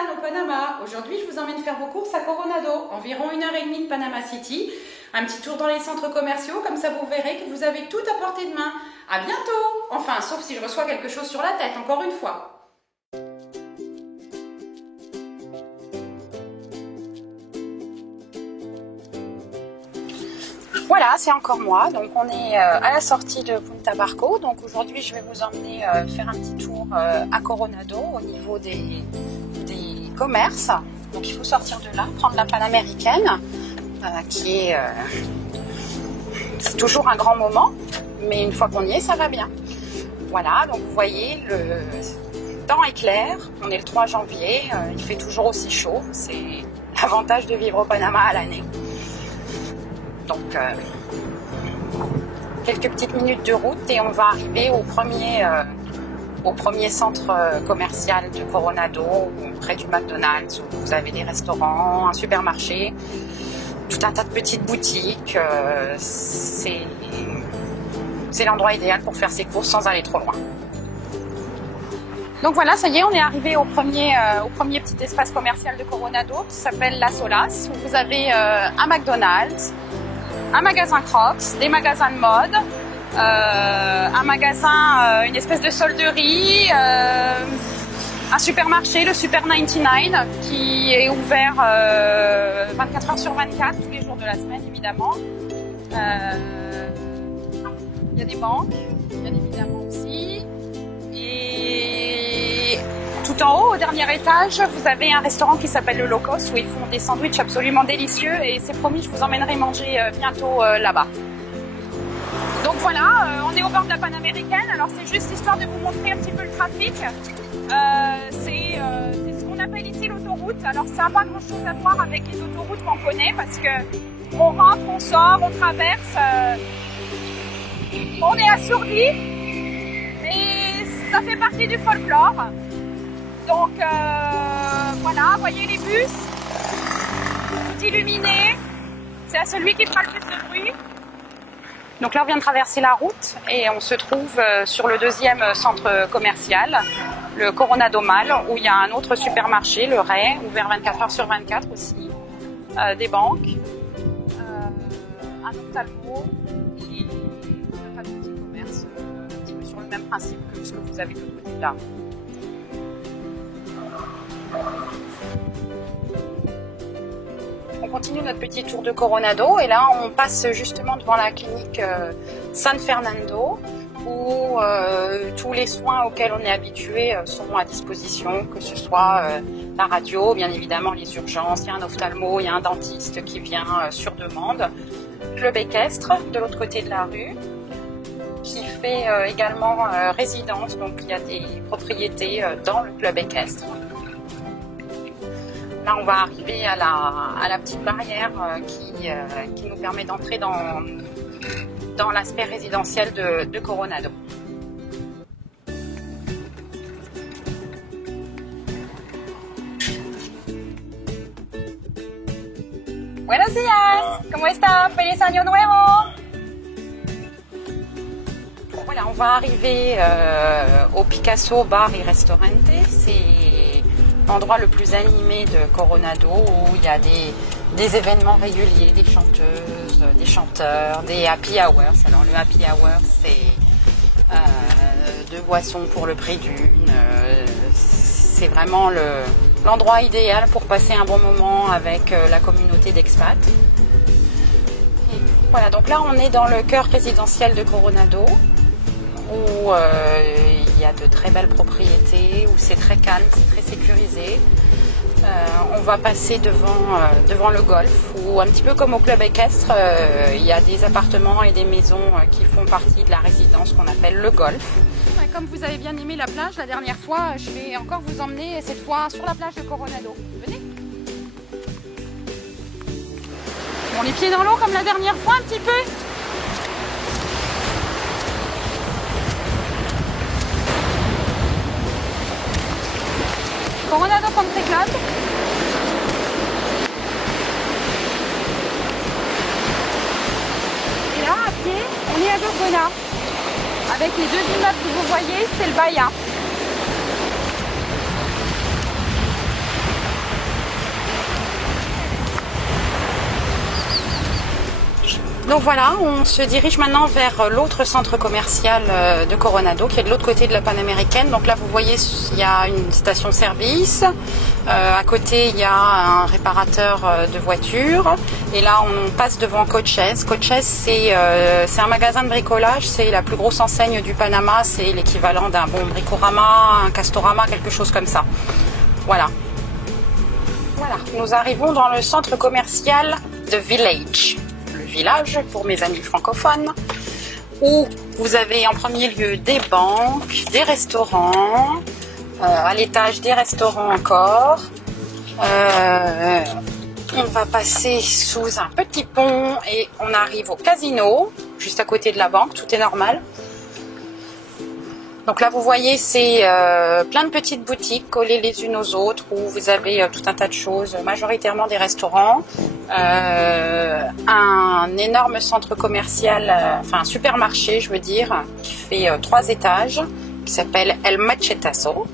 Anne au Panama. Aujourd'hui, je vous emmène faire vos courses à Coronado, environ 1h30 de Panama City. Un petit tour dans les centres commerciaux, comme ça vous verrez que vous avez tout à portée de main. À bientôt! Enfin, sauf si je reçois quelque chose sur la tête, encore une fois. Voilà, c'est encore moi. Donc on est à la sortie de Punta Barco. Donc aujourd'hui, je vais vous emmener faire un petit tour à Coronado au niveau des commerces. Donc il faut sortir de là, prendre la panaméricaine, qui est toujours un grand moment, mais une fois qu'on y est, ça va bien. Voilà, donc vous voyez, le temps est clair. On est le 3 janvier, il fait toujours aussi chaud. C'est l'avantage de vivre au Panama à l'année. Donc, quelques petites minutes de route et on va arriver au premier centre commercial de Coronado, près du McDonald's, où vous avez des restaurants, un supermarché, tout un tas de petites boutiques. C'est l'endroit idéal pour faire ses courses sans aller trop loin. Donc voilà, ça y est, on est arrivé au premier petit espace commercial de Coronado qui s'appelle Las Olas, où vous avez un McDonald's, un magasin Crocs, des magasins de mode, un magasin, une espèce de solderie, un supermarché, le Super 99, qui est ouvert 24 heures sur 24, tous les jours de la semaine évidemment. Il y a des banques, bien évidemment aussi. Et tout en haut, au dernier étage, vous avez un restaurant qui s'appelle le Locos, où ils font des sandwichs absolument délicieux et c'est promis, je vous emmènerai manger bientôt là-bas. Donc voilà, on est au bord de la Panaméricaine, alors c'est juste histoire de vous montrer un petit peu le trafic. C'est ce qu'on appelle ici l'autoroute, alors ça n'a pas grand chose à voir avec les autoroutes qu'on connaît parce que on rentre, on sort, on traverse, on est assourdi, mais ça fait partie du folklore. Donc voilà, voyez les bus, tout illuminé, c'est à celui qui fera le plus de bruit. Donc là on vient de traverser la route et on se trouve sur le deuxième centre commercial, le Coronado Mall, où il y a un autre supermarché, le Ray, ouvert 24 heures sur 24 aussi, des banques, un ophtalmo et un tas de petits commerces un petit peu sur le même principe que ce que vous avez de l'autre côté de là. On continue notre petit tour de Coronado et là on passe justement devant la clinique San Fernando où tous les soins auxquels on est habitué seront à disposition, que ce soit la radio, bien évidemment les urgences, il y a un ophtalmo, il y a un dentiste qui vient sur demande, club équestre de l'autre côté de la rue qui fait également résidence, donc il y a des propriétés dans le club équestre. Là, on va arriver à la petite barrière qui nous permet d'entrer dans l'aspect résidentiel de Coronado. Buenos días, ¿cómo está? Feliz año nuevo! Voilà, on va arriver au Picasso Bar et Restaurante. C'est l'endroit le plus animé de Coronado où il y a des événements réguliers, des chanteuses, des chanteurs, des happy hours. Alors le happy hour, c'est 2 boissons pour le prix d'une. C'est vraiment l'endroit idéal pour passer un bon moment avec la communauté d'expats. Voilà, donc là on est dans le cœur résidentiel de Coronado où il y a de très belles propriétés, où c'est très calme, c'est très sécurisé. On va passer devant le golf, où un petit peu comme au club équestre, il y a des appartements et des maisons qui font partie de la résidence qu'on appelle le golf. Comme vous avez bien aimé la plage la dernière fois, je vais encore vous emmener cette fois sur la plage de Coronado. Venez. Bon, les pieds dans l'eau comme la dernière fois un petit peu. Coronado Country Club. Et là, à pied, on est à Gorgona. Avec les 2 immeubles que vous voyez, c'est le Bahia. Donc voilà, on se dirige maintenant vers l'autre centre commercial de Coronado, qui est de l'autre côté de la Panaméricaine. Donc là, vous voyez, il y a une station-service. À côté, il y a un réparateur de voitures. Et là, on passe devant Coches. Coches, c'est un magasin de bricolage. C'est la plus grosse enseigne du Panama. C'est l'équivalent d'un bon Bricorama, un Castorama, quelque chose comme ça. Voilà. Voilà, nous arrivons dans le centre commercial de Village. Village pour mes amis francophones, où vous avez en premier lieu des banques, des restaurants, à l'étage des restaurants encore. On va passer sous un petit pont et on arrive au casino, juste à côté de la banque, tout est normal. Donc là vous voyez c'est plein de petites boutiques collées les unes aux autres où vous avez tout un tas de choses, majoritairement des restaurants, un énorme centre commercial, enfin un supermarché je veux dire, qui fait 3 étages, qui s'appelle El Machetazo,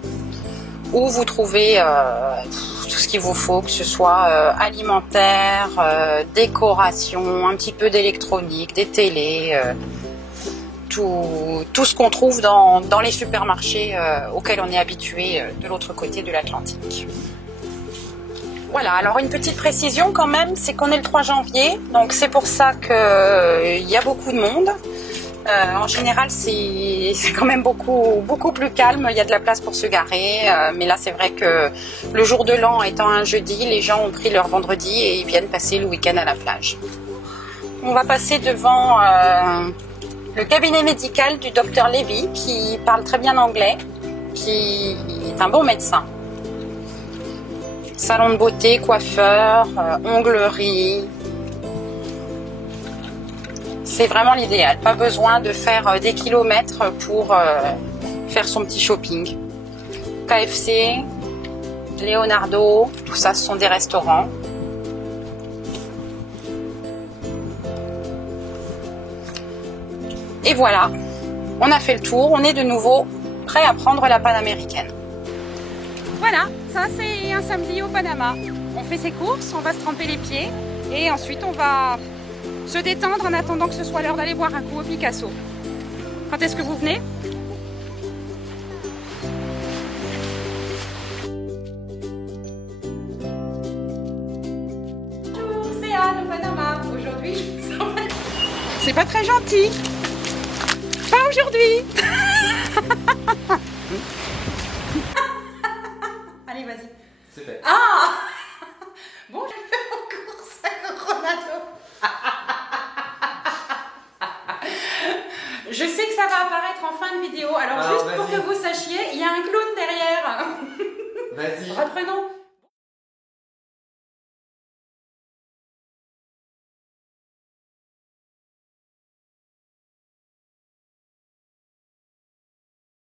où vous trouvez tout ce qu'il vous faut, que ce soit alimentaire, décoration, un petit peu d'électronique, des télés, tout ce qu'on trouve dans les supermarchés auxquels on est habitué de l'autre côté de l'Atlantique. Voilà, alors une petite précision quand même, c'est qu'on est le 3 janvier, donc c'est pour ça qu'il y a beaucoup de monde. En général, c'est quand même beaucoup plus calme, il y a de la place pour se garer, mais là c'est vrai que le jour de l'an étant un jeudi, les gens ont pris leur vendredi et ils viennent passer le week-end à la plage. On va passer devant le cabinet médical du docteur Levy, qui parle très bien anglais, qui est un bon médecin. Salon de beauté, coiffeur, onglerie. C'est vraiment l'idéal. Pas besoin de faire des kilomètres pour faire son petit shopping. KFC, Leonardo, tout ça, ce sont des restaurants. Et voilà, on a fait le tour, on est de nouveau prêt à prendre la Panaméricaine. Voilà, ça c'est un samedi au Panama. On fait ses courses, on va se tremper les pieds et ensuite on va se détendre en attendant que ce soit l'heure d'aller boire un coup au Picasso. Quand est-ce que vous venez ? Bonjour, c'est Anne au Panama. Aujourd'hui, je vous emmène. C'est pas très gentil. Pas aujourd'hui. Allez, vas-y. C'est fait. Ah. Bon, je fais mon course à Coronado. Je sais que ça va apparaître en fin de vidéo. Alors juste pour que vous sachiez, il y a un clown derrière. Vas-y. Reprenons.